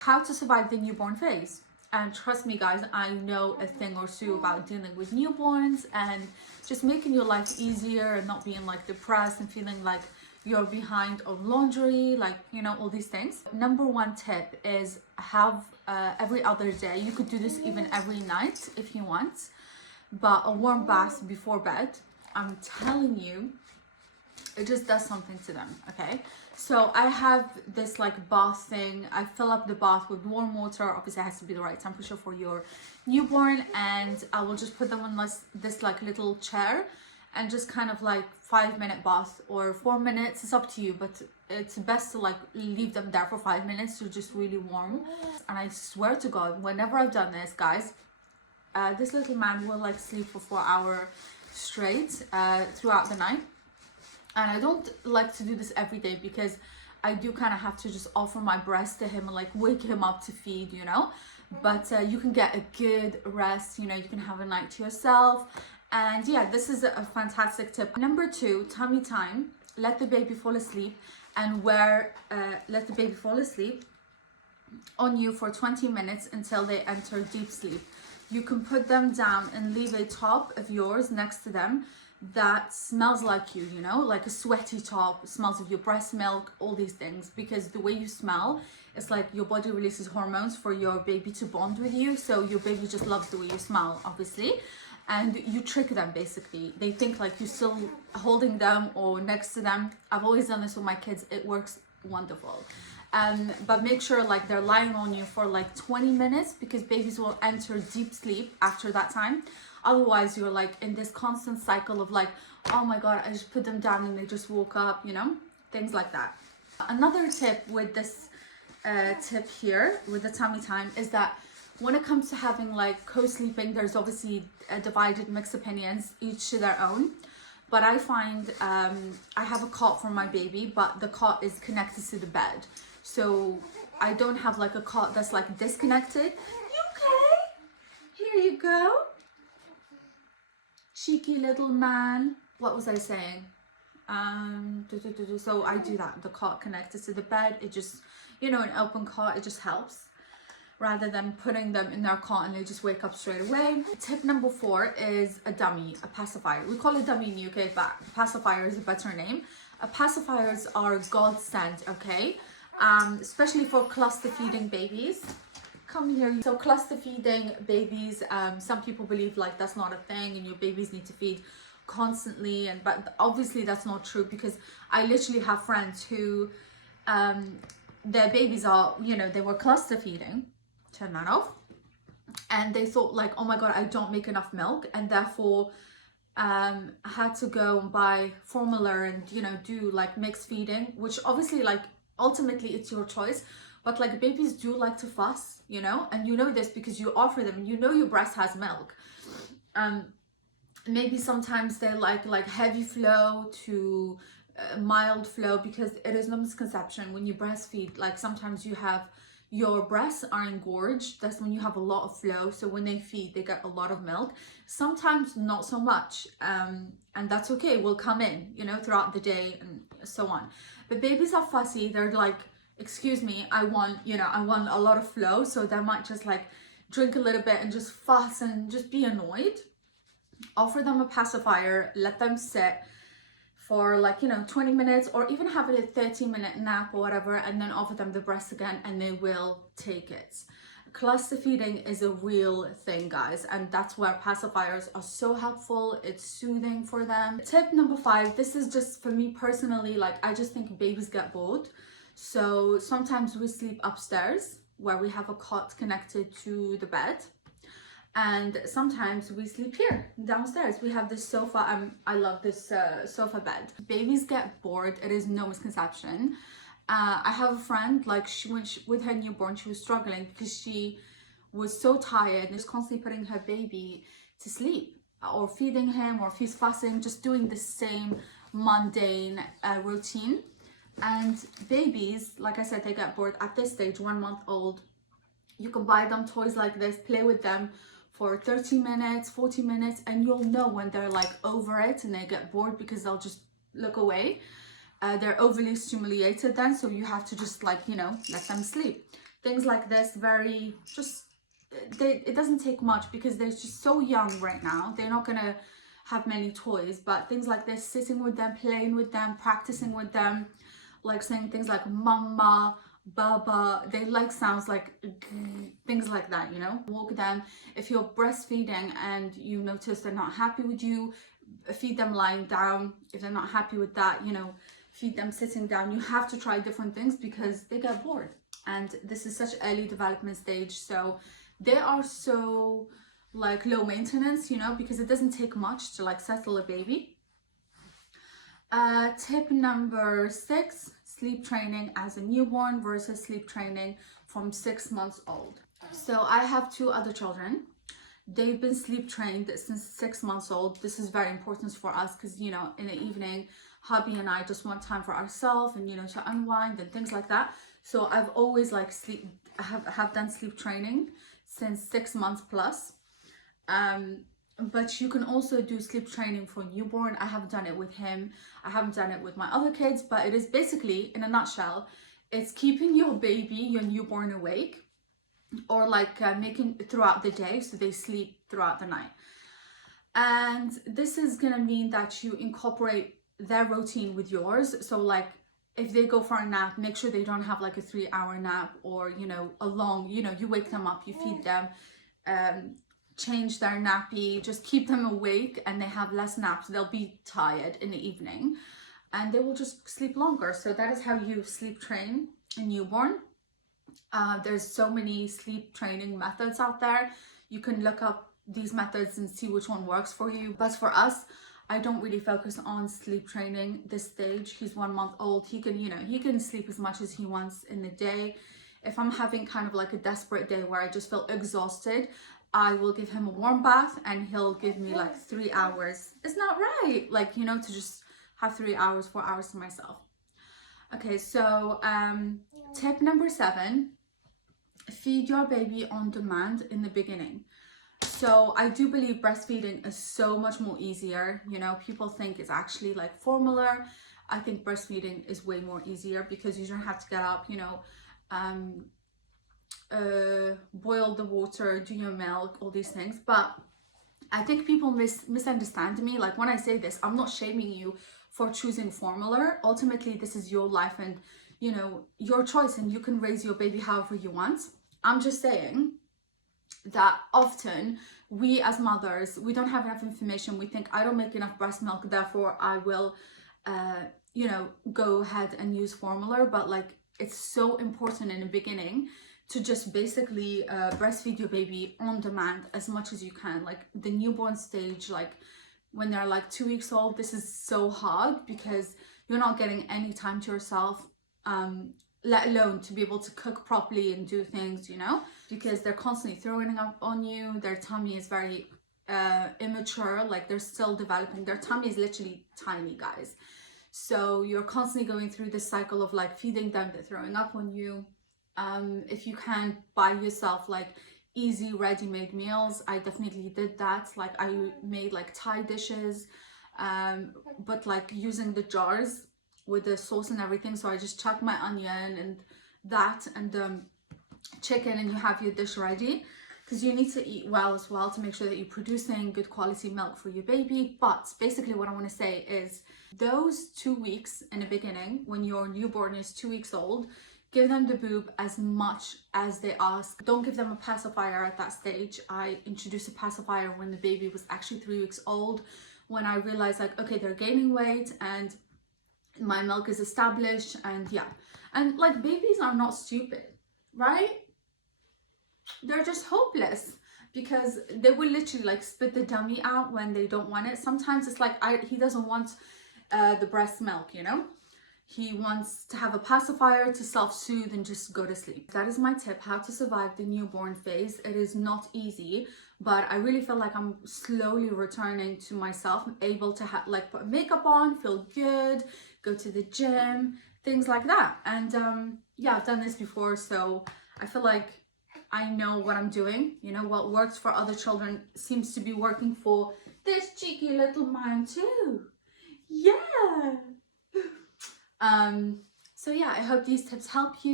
How to survive the newborn phase. And trust me guys, I know a thing or two about dealing with newborns and just making your life easier and not being like depressed and feeling like you're behind on laundry, like, you know, all these things. Number one tip is have every other day. You could do this even every night if you want, but a warm bath before bed, I'm telling you, it just does something to them. Okay, so I have this like bath thing. I fill up the bath with warm water. Obviously it has to be the right temperature for your newborn, and I will just put them on this like little chair and just kind of like 5-minute bath or 4 minutes, it's up to you, but it's best to like leave them there for 5 minutes to just really warm. And I swear to God, whenever I've done this, guys, this little man will like sleep for 4 hours straight throughout the night. And I don't like to do this every day because I do kind of have to just offer my breast to him and like wake him up to feed, you know. But you can get a good rest, you know, you can have a night to yourself. And yeah, this is a fantastic tip. Number 2, tummy time. Let the baby fall asleep and let the baby fall asleep on you for 20 minutes until they enter deep sleep. You can put them down and leave a top of yours next to them that smells like you know, like a sweaty top, smells of your breast milk, all these things, because the way you smell, it's like your body releases hormones for your baby to bond with you. So your baby just loves the way you smell, obviously, and you trick them. Basically, they think like you're still holding them or next to them. I've always done this with my kids. It works wonderful. But make sure like they're lying on you for like 20 minutes because babies will enter deep sleep after that time. Otherwise you're like in this constant cycle of like, oh my God, I just put them down and they just woke up, you know, things like that. Another tip with this tip here with the tummy time is that when it comes to having like co-sleeping, there's obviously divided mixed opinions, each to their own. But I find I have a cot for my baby, but the cot is connected to the bed. So I don't have like a cot that's like disconnected. You okay? Here you go. Cheeky little man. What was I saying? So I do that. The cot connected to the bed. It just, you know, an open cot, it just helps, rather than putting them in their cot and they just wake up straight away. Tip number 4 is a dummy, a pacifier. We call it dummy in UK, but pacifier is a better name. Pacifiers are godsend, okay? Especially for cluster feeding babies. Come here. So cluster feeding babies, some people believe like that's not a thing and your babies need to feed constantly, but obviously that's not true, because I literally have friends who their babies are, you know, they were cluster feeding. Turn that off. And they thought like, oh my God, I don't make enough milk, and therefore had to go and buy formula and, you know, do like mixed feeding, which obviously like ultimately it's your choice, but like babies do like to fuss, you know, and you know this because you offer them and you know your breast has milk. Maybe sometimes they like heavy flow to mild flow, because it is no misconception when you breastfeed, like sometimes you have your breasts are engorged. That's when you have a lot of flow. So when they feed, they get a lot of milk. Sometimes not so much, and that's okay. Will come in, you know, throughout the day and so on. But babies are fussy. They're like, excuse me, I want, you know, I want a lot of flow. So they might just like drink a little bit and just fuss and just be annoyed. Offer them a pacifier, let them sit for like, you know, 20 minutes, or even have it a 30-minute nap or whatever, and then offer them the breast again and they will take it. Cluster feeding is a real thing, guys, and that's where pacifiers are so helpful. It's soothing for them. Tip number 5, this is just for me personally, like I just think babies get bored. So sometimes we sleep upstairs where we have a cot connected to the bed, and sometimes we sleep here downstairs. We have this sofa. I love this sofa bed. Babies get bored. It is no misconception. I have a friend, like with her newborn, she was struggling because she was so tired and was constantly putting her baby to sleep or feeding him, or if he's fussing, just doing the same mundane routine. And babies, like I said, they get bored at this stage, 1 month old. You can buy them toys like this, play with them for 30 minutes, 40 minutes, and you'll know when they're like over it and they get bored, because they'll just look away. They're overly stimulated then, so you have to just like, you know, let them sleep. things like this. Very just, it doesn't take much because they're just so young right now. They're not gonna have many toys, but things like this, sitting with them, playing with them, practicing with them, like saying things like mama, baba, they like sounds like things like that, you know. Walk them. If you're breastfeeding and you notice they're not happy with you, feed them lying down. If they're not happy with that, you know, feed them sitting down. You have to try different things because they get bored, and this is such early development stage, so they are so like low maintenance, you know, because it doesn't take much to like settle a baby. Tip number 6, sleep training as a newborn versus sleep training from 6 months old. So I have 2 other children. They've been sleep trained since 6 months old. This is very important for us because, you know, in the evening, hubby and I just want time for ourselves and, you know, to unwind and things like that. So I've always like have done sleep training since 6 months plus. But you can also do sleep training for newborn. I haven't done it with him. I haven't done it with my other kids, but it is basically, in a nutshell, it's keeping your baby, your newborn awake, or like making throughout the day so they sleep throughout the night. And this is gonna mean that you incorporate their routine with yours. So like if they go for a nap, make sure they don't have like a 3-hour nap, or, you know, a long, you know, you wake them up, you feed them, change their nappy, just keep them awake, and they have less naps. They'll be tired in the evening and they will just sleep longer. So that is how you sleep train a newborn. There's so many sleep training methods out there. You can look up these methods and see which one works for you. But for us, I don't really focus on sleep training this stage. He's 1 month old. He can, you know, he can sleep as much as he wants in the day. If I'm having kind of like a desperate day where I just feel exhausted, I will give him a warm bath and he'll give me like 3 hours. It's not right, like, you know, to just have 3 hours, 4 hours to myself. Okay, so tip number 7, feed your baby on demand in the beginning. So I do believe breastfeeding is so much more easier. You know, people think it's actually like formula. I think breastfeeding is way more easier because you don't have to get up, you know, boil the water, do your milk, all these things. But I think people misunderstand me. Like when I say this, I'm not shaming you for choosing formula. Ultimately, this is your life and, you know, your choice, and you can raise your baby however you want. I'm just saying that often we as mothers, we don't have enough information. We think, I don't make enough breast milk, therefore I will you know, go ahead and use formula. But like, it's so important in the beginning to just basically breastfeed your baby on demand as much as you can. Like the newborn stage, like when they're like 2 weeks old, this is so hard because you're not getting any time to yourself, let alone to be able to cook properly and do things, you know, because they're constantly throwing up on you. Their tummy is very immature, like they're still developing. Their tummy is literally tiny, guys. So you're constantly going through this cycle of like feeding them, they're throwing up on you. If you can buy yourself like easy ready-made meals, I definitely did that. Like I made like Thai dishes, but like using the jars with the sauce and everything. So I just chuck my onion and that and chicken, and you have your dish ready, because you need to eat well as well to make sure that you're producing good quality milk for your baby. But basically what I want to say is those 2 weeks in the beginning, when your newborn is 2 weeks old, give them the boob as much as they ask. Don't give them a pacifier at that stage. I introduced a pacifier when the baby was actually 3 weeks old, when I realized like, okay, they're gaining weight and my milk is established. And yeah, and like babies are not stupid, right? They're just hopeless, because they will literally like spit the dummy out when they don't want it. Sometimes it's like he doesn't want the breast milk, you know, he wants to have a pacifier to self-soothe and just go to sleep. That is my tip, how to survive the newborn phase. It is not easy, but I really feel like I'm slowly returning to myself. I'm able to like put makeup on, feel good, go to the gym, things like that. And yeah, I've done this before, so I feel like I know what I'm doing. You know, what works for other children seems to be working for this cheeky little man too. Yeah. So yeah, I hope these tips help you.